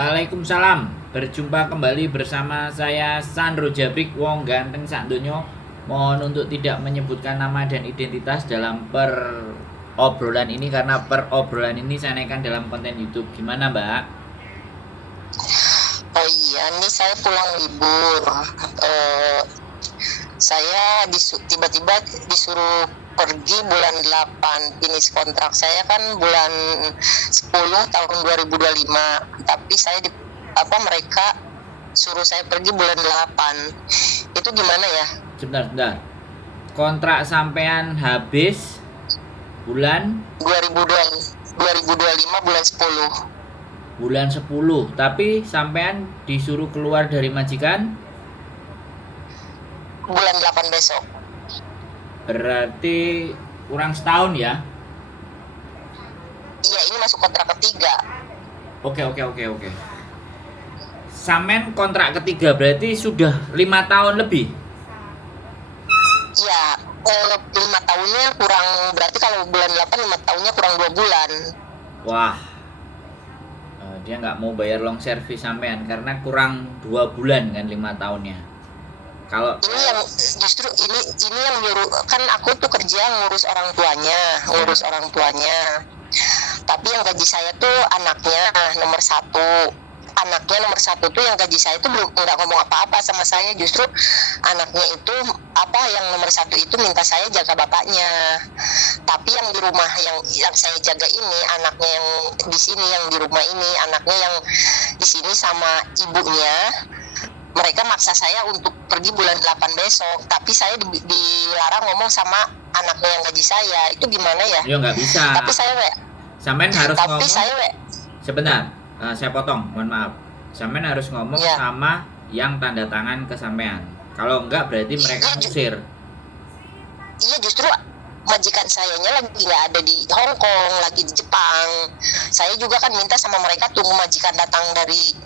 Waalaikumsalam. Berjumpa kembali bersama saya Sandro Jabrik Wong Ganteng Sakdonyo. Mohon untuk tidak menyebutkan nama dan identitas dalam obrolan ini karena obrolan ini saya naikkan dalam konten YouTube. Gimana, Mbak? Oh iya, ini saya pulang libur. Saya tiba-tiba disuruh pergi bulan 8. Finish kontrak saya kan bulan 10 tahun 2025. Tapi mereka suruh saya pergi bulan 8. Itu gimana ya? Sebentar. Kontrak sampean habis bulan 2025 bulan 10. bulan 10, tapi sampean disuruh keluar dari majikan bulan 8 besok. berarti kurang setahun ya? Iya, ini masuk kontrak ketiga. Oke. Sampean kontrak ketiga berarti sudah 5 tahun lebih. Iya, 5 tahunnya kurang, berarti kalau bulan 8 5 tahunnya kurang 2 bulan. Wah, dia nggak mau bayar long service sampean karena kurang 2 bulan kan 5 tahunnya. Kalau ini yang justru ini yang nyuruh, kan aku tuh kerja ngurus orang tuanya. Tapi yang gaji saya tuh anaknya nomor satu tuh yang gaji saya tuh belum, nggak ngomong apa-apa sama saya. Justru anaknya itu yang nomor satu itu minta saya jaga bapaknya. Tapi yang di rumah yang saya jaga ini, anaknya yang di sini, yang di rumah ini, anaknya yang di sini sama ibunya, mereka maksa saya untuk pergi bulan 8 besok. Tapi saya dilarang ngomong sama anaknya yang gaji saya. Itu gimana ya? Ya nggak bisa. Tapi saya sampean harus ngomong. Saya sebentar, saya potong, mohon maaf. Sampean harus ngomong sama yang tanda tangan ke sampean. Kalau enggak berarti mereka ngusir. Iya, justru majikan sayanya lagi nggak ada di Hong Kong, lagi di Jepang. Saya juga kan minta sama mereka tunggu majikan datang dari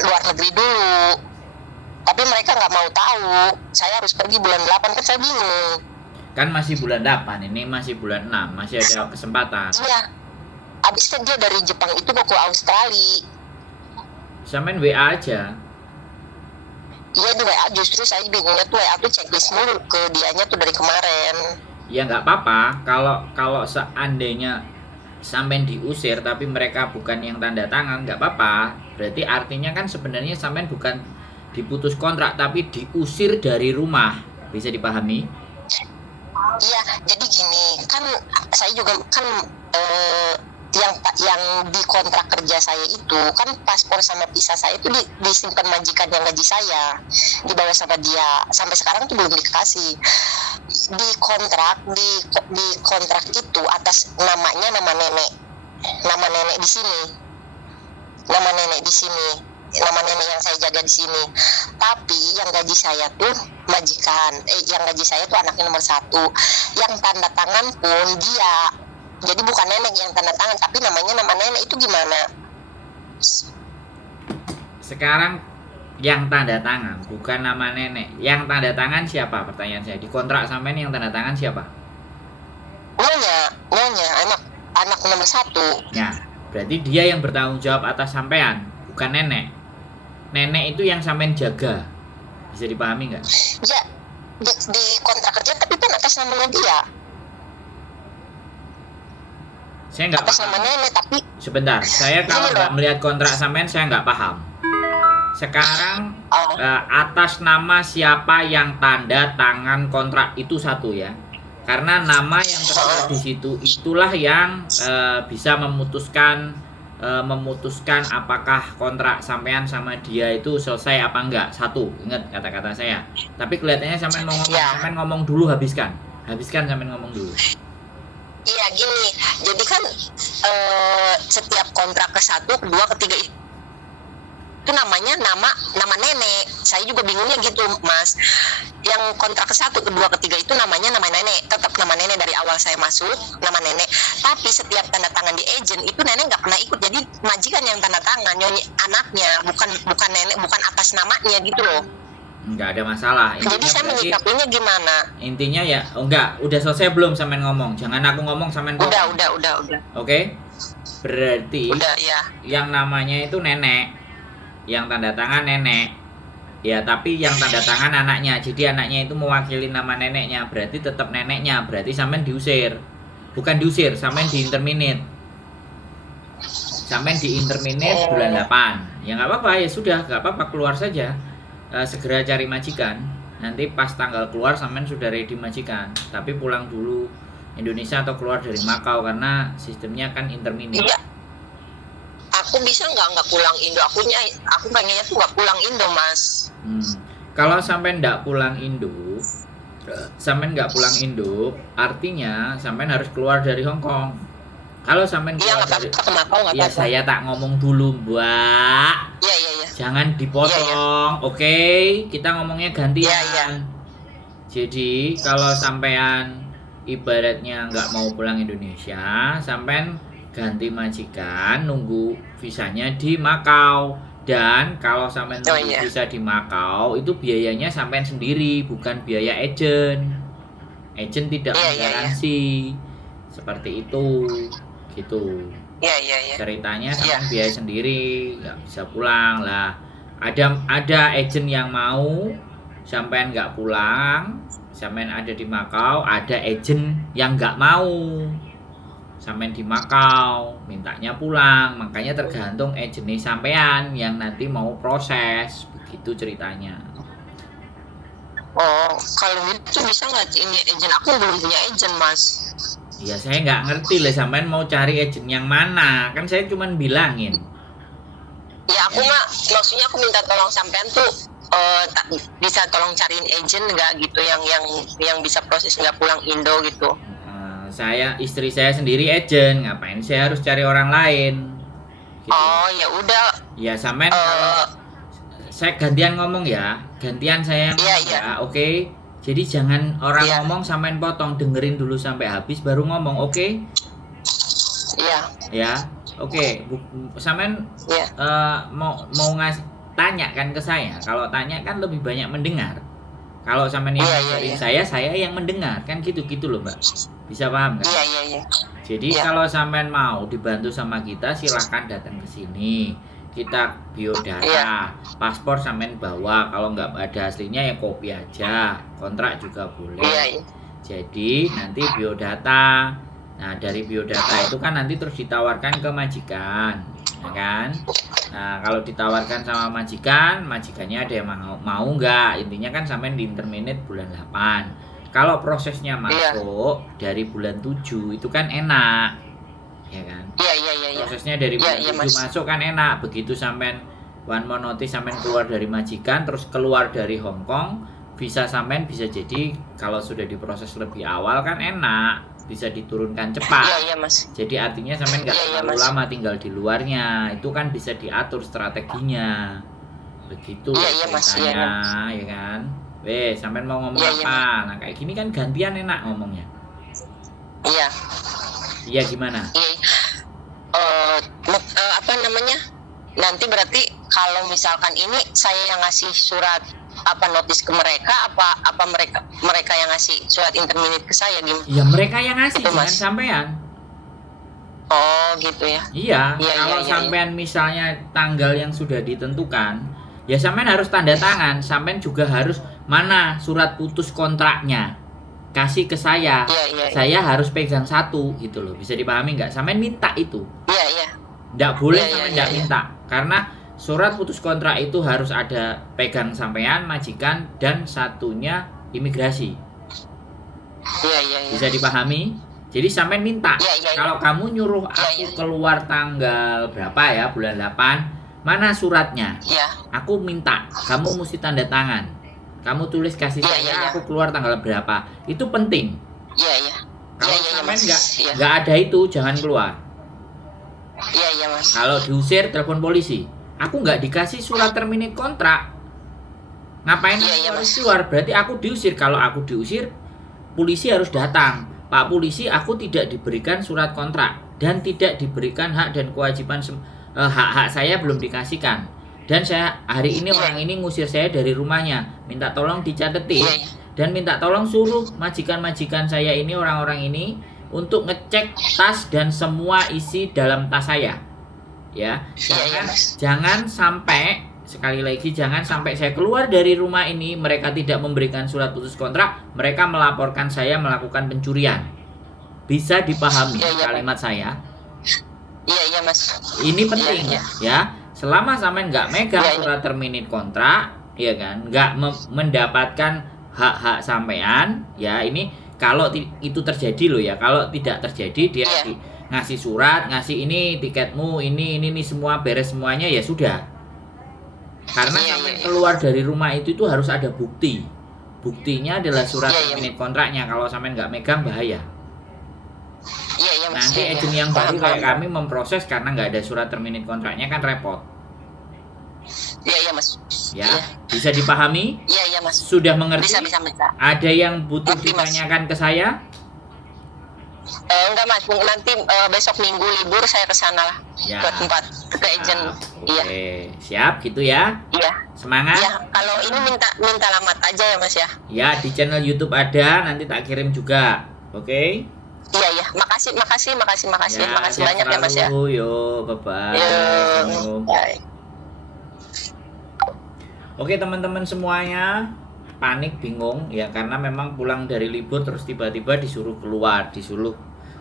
luar negeri dulu. Tapi mereka nggak mau tahu. Saya harus pergi bulan 8, kan saya bingung. Kan masih bulan 8, ini masih bulan 6, masih ada kesempatan. Iya. Abisnya dia dari Jepang itu mau ke Australia. Sampean WA aja. Iya, di WA justru saya bingungnya tuh WA tuh checklist mulu ke dianya tuh dari kemarin. Ya nggak apa-apa, kalau seandainya sampean diusir tapi mereka bukan yang tanda tangan, nggak apa-apa. Berarti artinya kan sebenarnya sampean bukan diputus kontrak tapi diusir dari rumah. Bisa dipahami? Iya, jadi gini, kan saya juga kan yang di kontrak kerja saya itu kan paspor sama visa saya itu disimpan majikan yang gaji saya, dibawa sama dia. Sampai sekarang tuh belum dikasih. Di kontrak itu atas nama nenek di sini, nama nenek yang saya jaga di sini. Tapi yang gaji saya tuh majikan, yang gaji saya tuh anaknya nomor satu. Yang tanda tangan pun dia. Jadi bukan nenek yang tanda tangan, tapi namanya nama nenek. Itu gimana? Sekarang yang tanda tangan bukan nama nenek. Yang tanda tangan siapa? Pertanyaan saya. Di kontrak sampean yang tanda tangan siapa? Nyonya, anak nomor satu. Ya, berarti dia yang bertanggung jawab atas sampean, bukan nenek. Nenek itu yang sampean jaga. Bisa dipahami nggak? Ya, di kontrak kerja tapi kan atas nama dia. Saya nggak atas paham. nama nenek, tapi sebentar, saya kalau nggak melihat kontrak sampean saya nggak paham. Sekarang atas nama siapa yang tanda tangan kontrak itu satu ya, karena nama yang tertera di situ itulah yang bisa memutuskan apakah kontrak sampean sama dia itu selesai apa enggak. Satu, ingat kata-kata saya. Tapi kelihatannya sampean mau ngomong, sampean ngomong dulu, habiskan sampean ngomong dulu. Iya, gini, jadi kan setiap kontrak ke-1, kedua, ketiga itu namanya nama nenek. Saya juga bingungnya gitu, Mas. Yang kontrak ke-1, kedua, ketiga itu namanya nama nenek. Tetap nama nenek dari awal saya masuk, nama nenek. Tapi setiap tanda tangan di agent itu nenek nggak pernah ikut. Jadi majikan yang tanda tangan, nyonya anaknya, bukan nenek, bukan atas namanya gitu loh. Nggak ada masalah. Jadi saya menyikapinya gimana? Intinya ya, udah selesai belum sampean ngomong? Jangan aku ngomong sampean ngomong. Udah. Oke? Berarti Udah ya. yang namanya itu nenek, yang tanda tangan nenek. Ya, tapi yang tanda tangan anaknya. Jadi anaknya itu mewakili nama neneknya. Berarti tetap neneknya. Berarti sampean diusir. Bukan diusir, sampean diinterminate. Sampean diinterminate bulan 8. Ya nggak apa-apa, ya sudah, nggak apa-apa, keluar saja. Segera cari majikan. Nanti pas tanggal keluar sampean sudah ready majikan. Tapi pulang dulu Indonesia atau keluar dari Makau karena sistemnya kan interminate. Iya. Aku bisa nggak pulang Indo? Aku pengennya tuh nggak pulang Indo, Mas. Kalau sampai nggak pulang Indo, artinya sampai harus keluar dari Hong Kong. Kalau sampai keluar dari, ya saya tak ngomong dulu, Mbak. Iya. Jangan dipotong, oke? Kita ngomongnya gantian. Iya. Jadi kalau sampean ibaratnya nggak mau pulang Indonesia, sampean ganti majikan, nunggu visanya di Makau. Dan kalau sampean nunggu visa di Makau, itu biayanya sampean sendiri, bukan biaya agent. Agent tidak menggaransi. Seperti itu, gitu. Iya. Ceritanya sampean biaya sendiri, nggak bisa pulang lah. Ada agent yang mau sampean nggak pulang, sampean ada di Makau. Ada agent yang nggak mau sampean di Makau, mintanya pulang. Makanya tergantung agentnya sampean yang nanti mau proses, begitu ceritanya. Oh, kalau gitu bisa nggak ini agent? Aku belum punya agent, Mas. Ya saya nggak ngerti lah sampean mau cari agent yang mana, kan saya cuma bilangin. Ya aku mah maksudnya aku minta tolong sampean tuh bisa tolong cariin agent nggak gitu yang bisa proses nggak pulang Indo gitu. Istri saya sendiri agent, ngapain saya harus cari orang lain? Gitu. Oh ya udah. Ya sampean kalau saya gantian ngomong ya, gantian saya ngomong ya, oke? Jadi jangan orang ngomong sampean potong, dengerin dulu sampai habis baru ngomong, oke? Iya. Ya, oke. Sampean mau tanya kan ke saya? Kalau tanya kan lebih banyak mendengar. Kalau sampean yang ngajarin saya yang mendengar, kan gitu loh, Mbak. Bisa paham kan? Iya. Jadi kalau sampean mau dibantu sama kita, silahkan datang ke sini. Kita biodata, paspor sampean bawa. Kalau nggak ada aslinya ya kopi aja. Kontrak juga boleh. Jadi nanti biodata. Nah dari biodata itu kan nanti terus ditawarkan ke majikan, ya kan? Nah kalau ditawarkan sama majikannya ada yang mau nggak? Intinya kan sampean di interminate bulan 8. Kalau prosesnya masuk dari bulan 7 itu kan enak, ya kan? Iya. Prosesnya dari bulan 7 masuk kan enak. Begitu sampean one more notice sampean keluar dari majikan, terus keluar dari Hong Kong, visa sampean bisa jadi kalau sudah diproses lebih awal kan enak, bisa diturunkan cepat. Iya Mas. Jadi artinya sampean nggak terlalu lama tinggal di luarnya, itu kan bisa diatur strateginya. Begitu ceritanya, ya kan? Sampean mau ngomong apa? Nah kayak gini kan gantian enak ngomongnya. Iya. Iya gimana? Apa namanya? Nanti berarti kalau misalkan ini saya yang ngasih surat notis ke mereka, apa mereka yang ngasih surat interminate ke saya gimana? Ya mereka yang ngasih, jangan sampean. Oh gitu ya. Iya. Kalau sampean misalnya tanggal yang sudah ditentukan, ya sampean harus tanda tangan. Sampean juga harus mana surat putus kontraknya, kasih ke saya. Saya harus pegang satu gitu loh. Bisa dipahami nggak? Sampean minta itu. Iya. Nggak boleh sampean nggak minta, karena surat putus kontrak itu harus ada pegang sampean, majikan, dan satunya imigrasi. Iya. Bisa dipahami? Jadi sampean minta. Kalau kamu nyuruh aku keluar tanggal berapa ya, bulan 8, mana suratnya? Aku minta, kamu mesti tanda tangan. Kamu tulis kasih saya, aku keluar tanggal berapa. Itu penting. Kalau sampean nggak ada itu, jangan keluar. Iya Mas. Kalau diusir, telepon polisi. Aku nggak dikasih surat terminate kontrak. Ngapain harus keluar? Berarti aku diusir. Kalau aku diusir, polisi harus datang. Pak polisi, aku tidak diberikan surat kontrak dan tidak diberikan hak dan kewajiban hak-hak saya belum dikasihkan. Dan saya hari ini orang ini ngusir saya dari rumahnya, minta tolong dicatetin dan minta tolong suruh majikan-majikan saya ini, orang-orang ini untuk ngecek tas dan semua isi dalam tas saya. Ya, Iya, Mas. jangan sampai, sekali lagi jangan sampai saya keluar dari rumah ini mereka tidak memberikan surat putus kontrak, mereka melaporkan saya melakukan pencurian. Bisa dipahami kalimat saya? Iya, Mas. Ini penting ya. Selama sampean nggak megang Iya. surat terminate kontrak, ya kan, nggak mendapatkan hak-hak sampean, ya ini kalau itu terjadi loh ya. Kalau tidak terjadi dia ngasih surat, ngasih ini tiketmu, ini semua beres semuanya, ya sudah. Karena sampai keluar dari rumah itu harus ada bukti. Buktinya adalah surat terminate kontraknya. Kalau sampean nggak megang bahaya. Iya, Mas. Nanti agent yang baru kayak kami memproses karena nggak ada surat terminate kontraknya kan repot. Iya, Mas. Ya, bisa dipahami? Iya, Mas. Sudah mengerti? Bisa. Ada yang butuh ditanyakan ke saya? Enggak, Mas. Nanti besok Minggu libur saya ke sana lah. Ya. Ke tempat ke agent. Iya. Oke, siap gitu ya. Iya. Semangat. Iya, kalau ini minta alamat aja ya, Mas ya. Ya, di channel YouTube ada, nanti tak kirim juga. Oke? Iya. Makasih banyak ya, Mas ya. Yo, bye-bye. Assalamualaikum. Bye. Oke, teman-teman semuanya, panik, bingung ya karena memang pulang dari libur terus tiba-tiba disuruh keluar, disuruh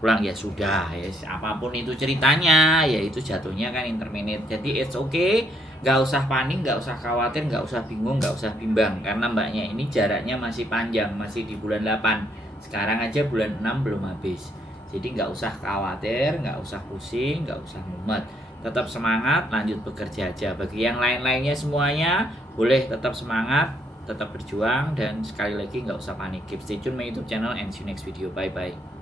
pulang, ya sudah ya, apapun itu ceritanya ya itu jatuhnya kan interminate. Jadi it's okay, nggak usah panik, nggak usah khawatir, nggak usah bingung, nggak usah bimbang karena mbaknya ini jaraknya masih panjang, masih di bulan 8. Sekarang aja bulan 6 belum habis. Jadi nggak usah khawatir, nggak usah pusing, nggak usah mumet. Tetap semangat, lanjut bekerja aja. Bagi yang lain-lainnya semuanya boleh tetap semangat, tetap berjuang, dan sekali lagi nggak usah panik. Keep stay tune my YouTube channel and see you next video. Bye bye.